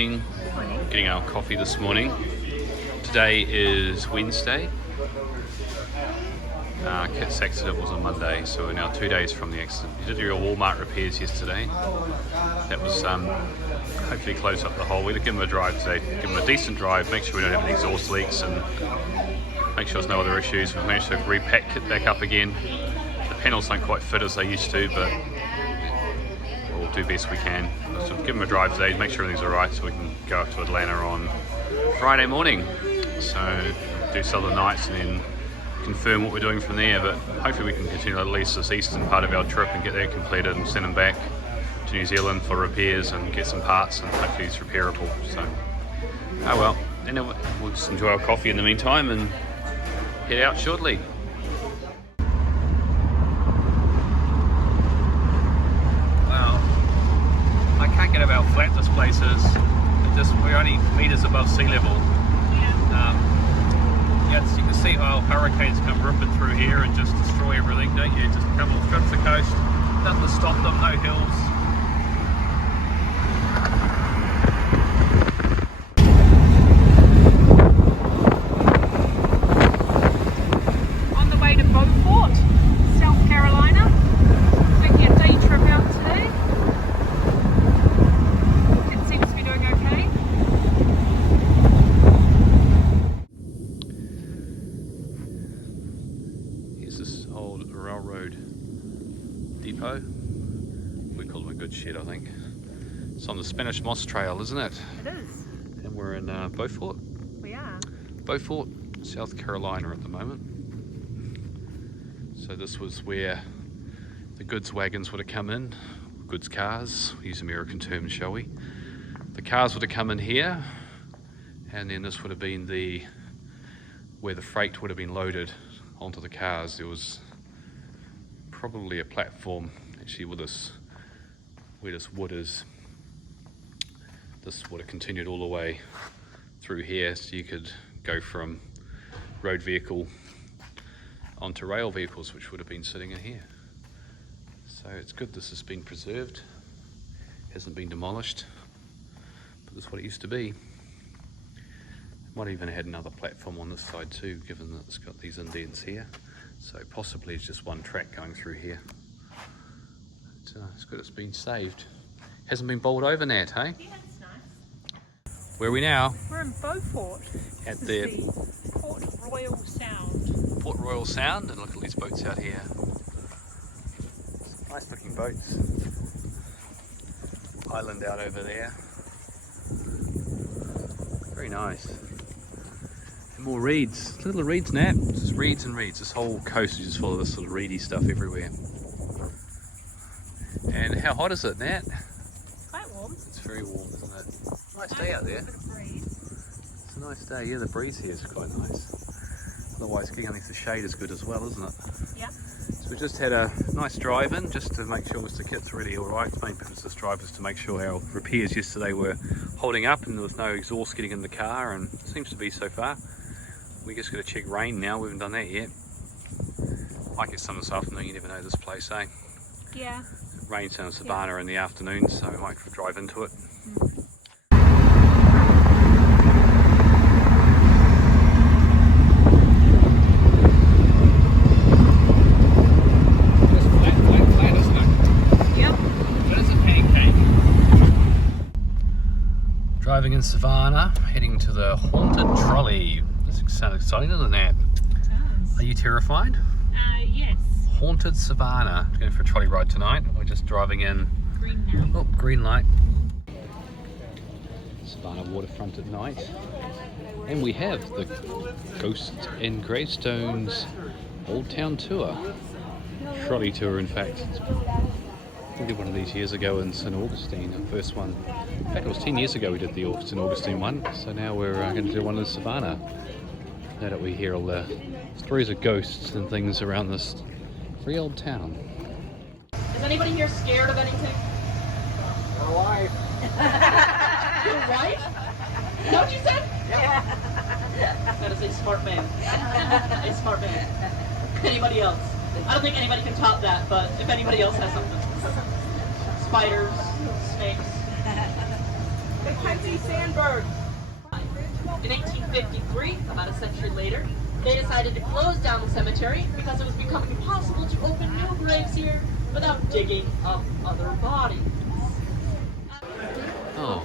morning. Getting our coffee this morning. Today is Wednesday. Kitt's accident was on Monday, so we're now 2 days from the accident. He did your Walmart repairs yesterday. That was hopefully close up the hole. We'll give him a drive today, give him a decent drive, make sure we don't have any exhaust leaks and make sure there's no other issues. We've managed to repack Kitt back up again. The panels don't quite fit as they used to, but we'll do best we can. So give him a drive today, make sure everything's alright so we can go up to Atlanta on Friday morning. So do Southern Nights and then confirm what we're doing from there, but hopefully we can continue at least this eastern part of our trip and get that completed and send them back to New Zealand for repairs and get some parts and hopefully it's repairable. So, oh well, then we'll just enjoy our coffee in the meantime and head out shortly. Wow, I can't get about how flat this place is. We're only meters above sea level. Yeah, you can see how hurricanes come ripping through here and just destroy everything, don't you? Just come on, strips the coast, nothing to stop them, no hills. On the way to Beaufort, South Carolina. Taking a day trip out today. It seems to be doing okay. Railroad depot. We call them a good shed, I think. It's on the Spanish Moss Trail, isn't it? It is. And we're in Beaufort. We are. Beaufort, South Carolina at the moment. So this was where the goods wagons would have come in, goods cars, we use American terms, shall we? The cars would have come in here, and then this would have been where the freight would have been loaded onto the cars. There was probably a platform actually with this, where this wood is. This would have continued all the way through here, so you could go from road vehicle onto rail vehicles, which would have been sitting in here. So it's good this has been preserved, hasn't been demolished, but this is what it used to be. Might even have had another platform on this side too, given that it's got these indents here. So possibly it's just one track going through here. But, it's good it's been saved. Hasn't been bowled over, Nat, hey? Yeah, it's nice. Where are we now? We're in Beaufort. At the Port Royal Sound. Port Royal Sound, and look at these boats out here. Nice looking boats. Island out over there. Very nice. More reeds, little reeds, Nat. Just reeds and reeds. This whole coast is just full of this sort of reedy stuff everywhere. And how hot is it, Nat? Quite warm. It's very warm, isn't it? Nice day out there. It's a nice day. Yeah, the breeze here is quite nice. Otherwise, getting underneath the shade is good as well, isn't it? Yeah. So we just had a nice drive in just to make sure Mr. Kitt's really all right. The main purpose of this drive is to make sure our repairs yesterday were holding up and there was no exhaust getting in the car, and it seems to be so far. We just got to check rain now. We haven't done that yet. Might get some this afternoon. You never know this place, eh? Yeah. It rains down in Savannah in the afternoon, so we might drive into it. Flat, isn't it? Yep. What is a pancake? Driving in Savannah, heading to the haunted trolley. This sounds exciting, doesn't it? It does. Are you terrified? Yes. Haunted Savannah. Going for a trolley ride tonight. We're just driving in. Green now. Oh, green light. Savannah waterfront at night. And we have the Ghosts and Gravestones Old Town Tour. Trolley tour, in fact. We did one of these years ago in St. Augustine, the first one. In fact, it was 10 years ago we did the St. Augustine one, so now we're going to do one in Savannah. Now that we hear all the stories of ghosts and things around this very old town. Is anybody here scared of anything? My wife. Your wife? Is that what you said? Yeah. That is a smart man. A smart man. Anybody else? I don't think anybody can top that, but if anybody else has something. Spiders, snakes. In 1853, about a century later, they decided to close down the cemetery because it was becoming impossible to open new graves here without digging up other bodies. Oh,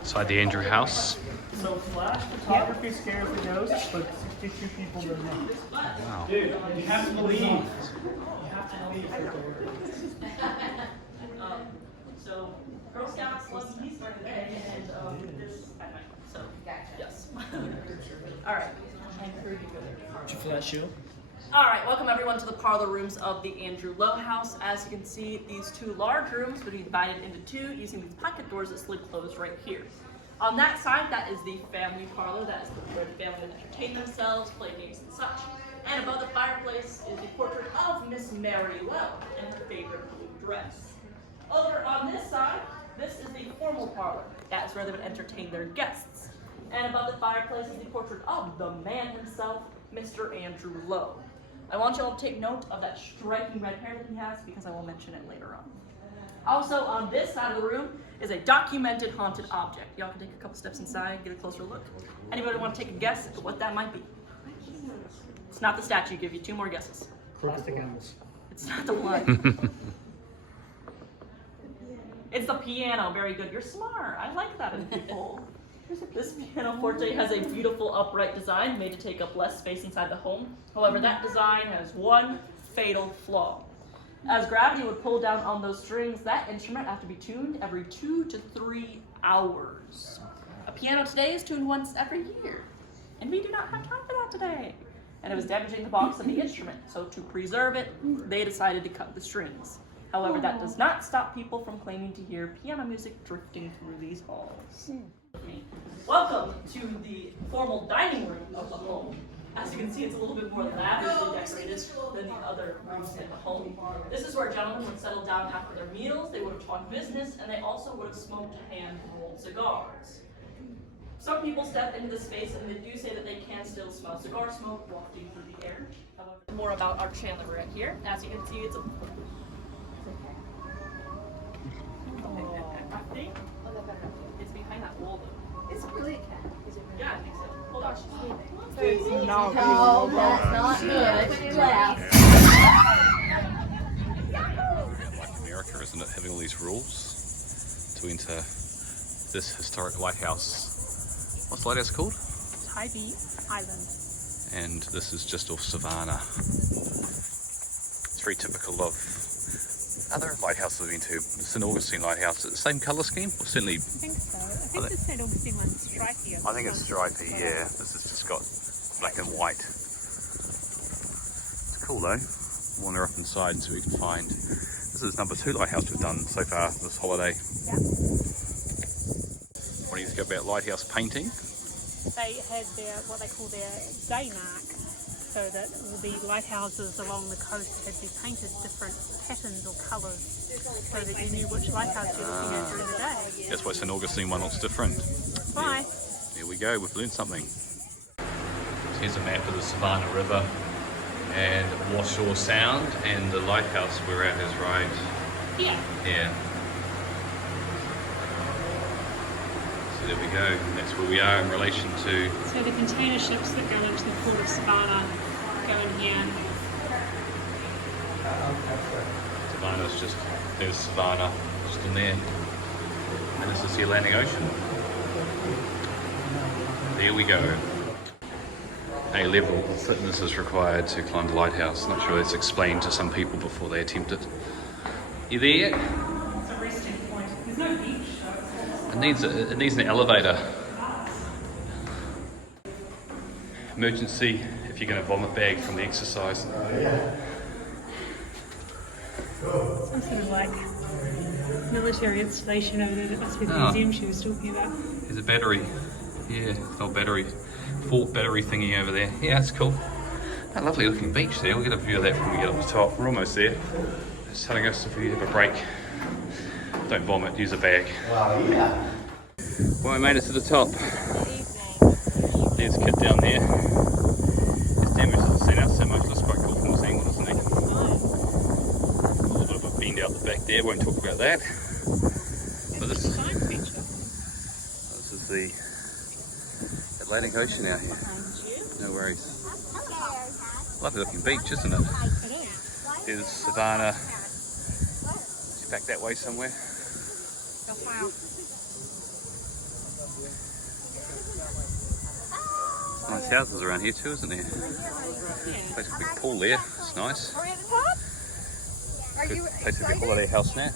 inside the Andrew house. So flash photography scares the ghosts, but 62 people live in. Wow. Dude, you have to believe. You have to believe. So, Girl Scouts was he's started today, and this at night. So, yes. All right. Did you flash you? All right, welcome everyone to the parlor rooms of the Andrew Lowe house. As you can see, these two large rooms would be divided into two using these pocket doors that slid closed right here. On that side, that is the family parlor. That is where the family would entertain themselves, play games and such. And above the fireplace is the portrait of Miss Mary Lowe in her favorite blue dress. Over on this side, this is the formal parlor. That is where they would entertain their guests. And above the fireplace is the portrait of the man himself, Mr. Andrew Lowe. I want you all to take note of that striking red hair that he has because I will mention it later on. Also, on this side of the room is a documented haunted object. Y'all can take a couple steps inside, get a closer look. Anybody want to take a guess at what that might be? It's not the statue. Give you two more guesses. Plastic animals. It's not the one. It's the piano. Very good. You're smart. I like that in people. This pianoforte has a beautiful upright design made to take up less space inside the home. However, that design has one fatal flaw. As gravity would pull down on those strings, that instrument has to be tuned every 2 to 3 hours. A piano today is tuned once every year, and we do not have time for that today. And it was damaging the box of the instrument, so to preserve it, they decided to cut the strings. However, that does not stop people from claiming to hear piano music drifting through these halls. Welcome to the formal dining room of the home. As you can see, it's a little bit more lavishly decorated than the other rooms in the home. This is where gentlemen would settle down after their meals, they would have talked business, and they also would have smoked hand-rolled cigars. Some people step into this space and they do say that they can still smell cigar smoke wafting through the air. However, more about our chandelier right here. As you can see, it's a it's behind that wall though. It's really a cat. Is it really? Yeah, I think so. Hold on. No, that's not good. Laugh. Like America, isn't it? Having all these rules to enter this historic lighthouse. What's the lighthouse called? Tybee Island. And this is just off Savannah. It's very typical of other lighthouses I've been to. The St. Augustine Lighthouse. Is it the same colour scheme? Well, certainly. I think so. I think the St. Augustine one's stripy. I think it's stripy, yeah. This has just got black and white. It's cool though. Wander up inside so we can find. This is number 2 lighthouse we've done so far this holiday. Yeah. What do you think about lighthouse painting? They had their, what they call their day mark, so that all the lighthouses along the coast had be painted different patterns or colours, so that you knew which lighthouse you were looking at during the day. That's why St. Augustine one looks different. Bye. There we go, we've learned something. Here's a map of the Savannah River and Washore Sound, and the lighthouse we're at is right Yeah. here. So there we go, that's where we are in relation to. So the container ships that go into the port of Savannah go in here. Savannah's just, there's Savannah, just in there. And this is the Atlantic Ocean. There we go. A level of fitness is required to climb the lighthouse. Not sure it's explained to some people before they attempt it. You there? It's a resting point. There's no beach, so It needs an elevator. Emergency if you're going to vomit bag from the exercise. some sort of like military installation over there. That must be the museum she was talking about. There's a battery. Yeah, old battery. Fort battery thingy over there. Yeah, that's cool. A lovely looking beach there. We'll get a view of that when we get up the top. We're almost there. It's telling us if we have a break, don't vomit, use a bag. Yeah. Well, we made it to the top. There's Kitt down there. His damage doesn't stand out so much. Looks quite cool from this angle, doesn't it? A little bit of a bend out the back there. Won't talk about that. But this, the Atlantic Ocean out here. No worries. Lovely looking beach, isn't it? There's Savannah. She's back that way somewhere. Nice houses around here too, isn't there? Place a big pool there. It's nice. Good place to be a holiday house now.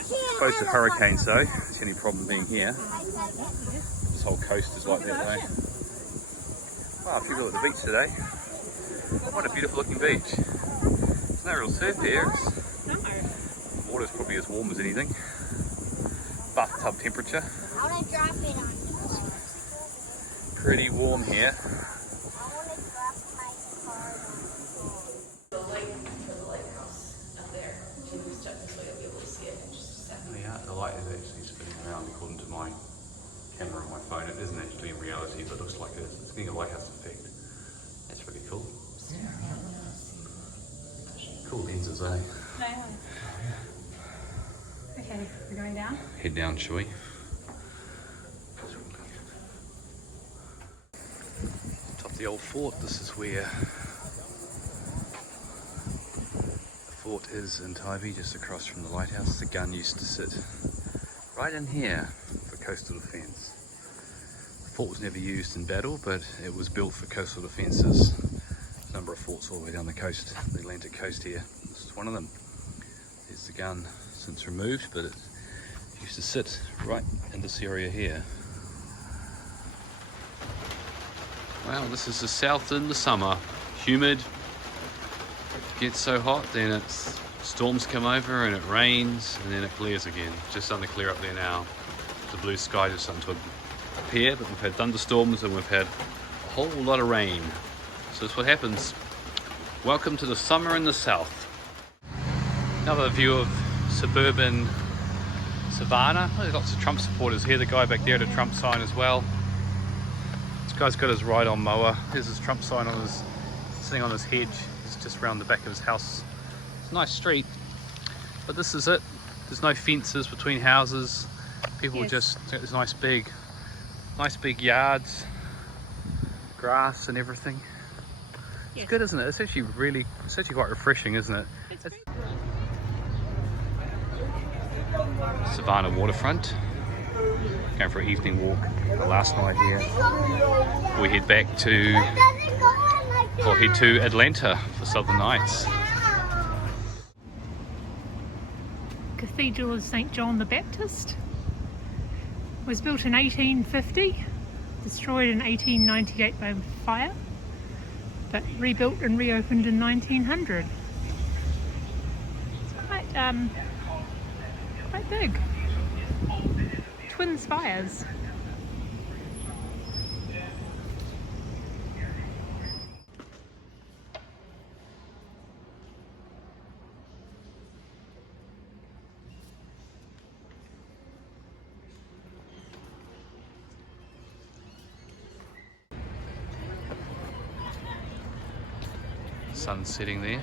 Exposed to hurricanes though. It's the only problem being here. This whole coast is like that though. Wow, people at the beach today. What a beautiful looking beach. There's no real surf here. The water's probably as warm as anything. Bathtub temperature. Pretty warm here. The light is actually spinning around according to my camera on my phone. It isn't actually in reality, but it looks like it is. It's getting a lighthouse effect. That's really cool. Cool lenses, eh? Okay, we're going down. Head down, shall we? Top of the old fort. This is where the fort is in Tybee, just across from the lighthouse. The gun used to sit right in here for coastal defence. The fort was never used in battle, but it was built for coastal defences. A number of forts all the way down the coast, the Atlantic coast here. This is one of them. There's the gun, since removed, but it used to sit right in this area here. Wow, this is the south in the summer. Humid, gets so hot, then it's storms come over and it rains and then it clears again. Just starting to clear up there now. The blue sky is starting to appear, but we've had thunderstorms and we've had a whole lot of rain. So that's what happens. Welcome to the summer in the south. Another view of suburban Savannah. There's lots of Trump supporters here. The guy back there had a Trump sign as well. This guy's got his ride-on mower. There's his Trump sign on his, sitting on his hedge. It's just around the back of his house. It's a nice street, but this is it. There's no fences between houses. People just, there's nice big yards, grass and everything. It's good, isn't it? It's actually quite refreshing, isn't it? Savannah waterfront. Going for an evening walk. The last night here. We head back to, or head to Atlanta for Southern Nights. Cathedral of St. John the Baptist was built in 1850, destroyed in 1898 by fire, but rebuilt and reopened in 1900. It's quite big. Twin spires. Sun setting there.